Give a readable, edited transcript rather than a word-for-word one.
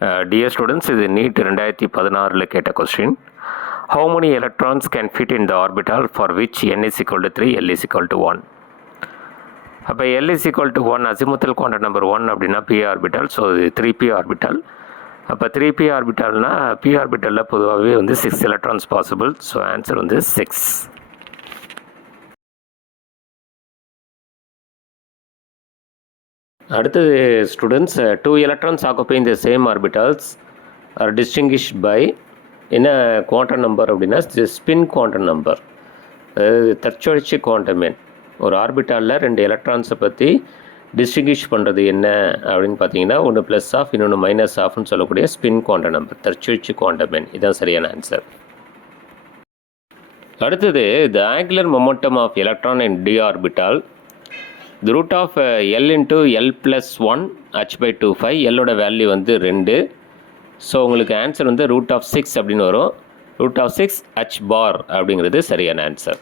Dear students, இது NEET 2016 கேட்ட question. How many electrons can fit in the orbital for which n is equal to 3, l is equal to 1? அப்போ l is equal to 1 azimuthal quantum number 1 அப்படின்னா p orbital. So இது 3p orbital. அப்போ 3p ஆர்பிட்டால்னா p ஆர்பிட்டலில் பொதுவாகவே வந்து 6 electrons possible. So answer வந்து 6. அடுத்தது students, 2 electrons occupying the same orbitals are distinguished by என்ன quantum number அப்படின்னா ஸ்பின் குவாண்டம் நம்பர், அதாவது தற்சுழற்சி குவாண்டம் எண். ஒரு ஆர்பிட்டாலில் 2 எலக்ட்ரான்ஸை பற்றி டிஸ்டிங்கிஷ் பண்ணுறது என்ன அப்படின்னு பார்த்தீங்கன்னா ஒன்று ப்ளஸ் ஆஃப் இன்னொன்று மைனஸ் ஆஃப்னு சொல்லக்கூடிய ஸ்பின் குவாண்டம் நம்பர், தற்சுழற்சி குவாண்டம் எண். இதுதான் சரியான ஆன்சர். அடுத்தது the angular momentum of electron in D orbital the root of L into L plus 1 h by 2 Lோட value வந்து 2. ஸோ உங்களுக்கு ஆன்சர் வந்து ரூட் ஆஃப் 6 அப்படின்னு வரும். ரூட் ஆஃப் 6 h bar அப்படிங்கிறது சரியான ஆன்சர்.